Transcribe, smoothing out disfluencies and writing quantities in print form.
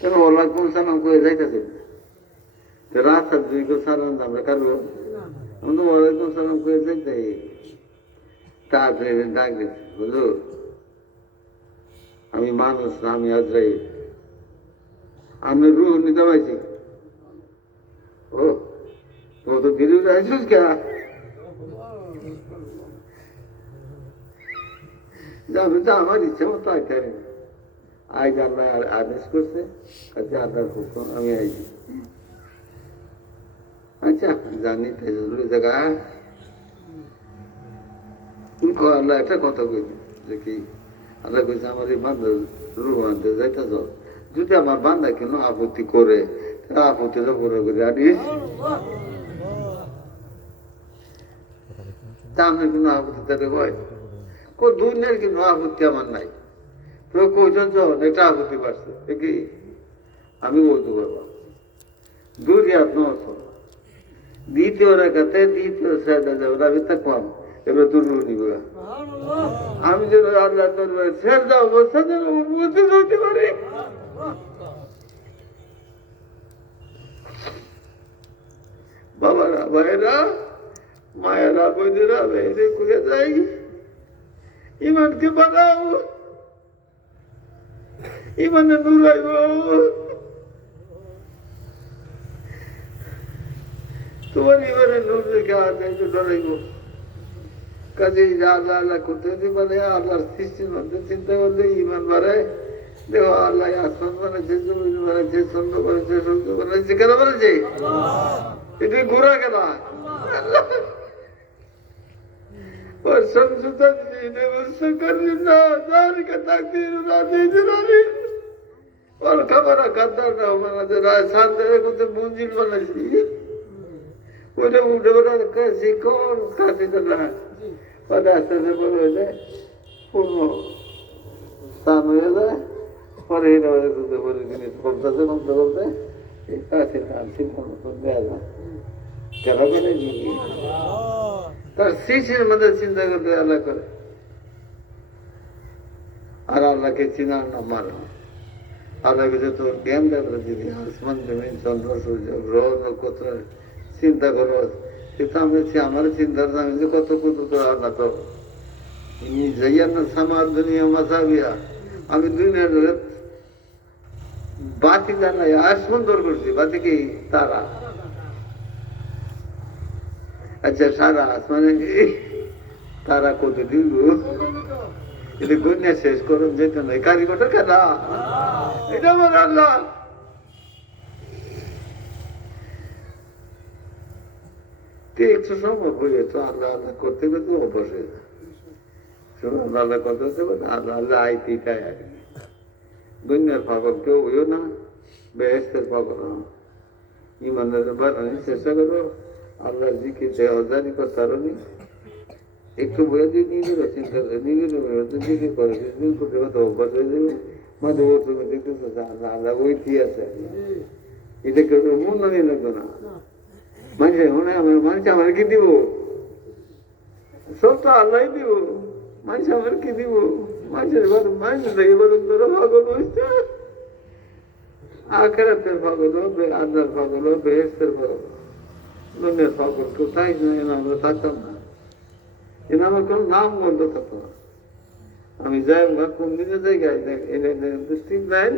কেন ওয়ালাইকুম সালাম করে যাইতেছে রাত আর দুই কেউ সালাম আমরা কারো আমি তো ওয়ালাইকুম সালাম করে যাইতে তাড়াতাড়ি ডাক দিচ্ছি হুজুর আমি মানুষ না আমি আজরাইল আমি রুহ নিতে পারছি ও তো তো গিরিজ আইসুস কে যাবে তো আমার ইচ্ছা মতো আইতে আজ আল্লাহ আদেশ করছে আজকে আল্লাহর হুকুম আমি আইছি আচ্ছা জানি তেজুরি জায়গা আল্লাহ একটা কথা কইছে যে কি আল্লাহ কইছে আমার এই বান্ধব রুহ আনতে যাইতে যাও যদি আমার বান্ধা কেন আপত্তি করে আপত্তিটা পুরো করে আনিস তা আমি কোনো আপত্তি তাদের হয় কোন দুনিয়ার কিন্তু আপত্তি আমার নাই তো কইছেন যখন এটা আপত্তি পারছে কি আমি বলতে পারবো দুরিয়াত নশ দ্বিতীয় রেখাতে দ্বিতীয় সাইডে যাবো আমি তা কম এবার তোর নিব আমি যেন আল্লাহ তোর শেষ যাও বসে বুঝতে বলতে পারি বাবারা ভাইরা মায়েরা বোনেরা মেয়েরে কুয়ে যাই ইমানকে বানাও ইমানে নুরাইব তোমার ইমানে নূর রেখে আর একটু ডরাইব কাজে আল্লাহ আল্লাহ করতে মানে আল্লাহর সৃষ্টির মধ্যে চিন্তা করলে ইমান বাড়ায় দেখো আল্লাহ আসমান বানাইছে জমিন বানাইছে চন্দ্র বানাইছে সূর্য বানাইছে কেন বানাইছে এটা ঘোরা কেন والشمس تجري لمستقر لها ذلك تقدير العزيز العليم والقمر قدرناه منازل চাঁদ করতে মঞ্জিল বানাইছি ওটা উঠে ওটা শিকড় কাটি না ওটা আস্তে আস্তে বড় হয়ে যায় পূর্ণ স্থান হয়ে যায় পরে এটা দুধে পরে জিনিস কমতেছে কমতে কমতে এই কাছে কাছে মতন দেওয়া যায় কেন করে তার সৃষ্টির মধ্যে চিন্তা করতে আল্লাহ করে আর আল্লাহকে চিনার না মানো আল্লাহকে যে তোর জ্ঞান দেবে যদি আসমান জমিন চন্দ্র সূর্য গ্রহ নক্ষত্র চিন্তা করো কিন্তু আমি আমার চিন্তার আমি যে কত কত তোর আল্লাহ তো যাইয়ানা সামার দুনিয়া মাসাবিয়া আমি দুনিয়ার বাতি জানাই আর সুন্দর করছি বাতি কি তারা আচ্ছা সারা আসমানে তারা কত দিব এটা গুণিয়া শেষ করুন যেত না কারিগরটা কেন এটা আমার আল্লাহ একটু সম্ভব হয়ে তো আল্লাহ আল্লাহ করতে করতে অভ্যাস হয়ে যায় শুনুন আল্লাহ কথা হতে পারে আল্লাহ আল্লাহ আইতিটাই আর দুনিয়ার পাগল কেউ হইও না বেহেস্তের পাগল ইমানের বাড়ানোর চেষ্টা করো আল্লাহর জিকির দেহদানি করতে নি একটু বয়ে দিয়ে নিজেরও চিন্তা করে নিজের জিকির করে করতে করতে অভ্যাস হয়ে যাবে মাঝে ওর তুমি দেখতেছো আল্লাহ আল্লাহ ওই কি আছে এটা কেউ মূল্য নিয়ে লাগবে না মানুষের মনে আমার মানুষ আমার কি দিব সব তো আল্লাহ দিব মানুষ আমার কি দিব মানুষের মানুষ দেখে বলুন তোরা পাগল হয়েছে আখেরাতের পাগল হবে আল্লাহর পাগল হবে বেহেস্তের পাগল দুনিয়ার পাগল কেউ তাই না আমরা থাকতাম না এনে আমার কোনো নাম বন্ধ থাকতো না আমি যাই কোন দিনে জায়গায় স্ট্রিট লাইন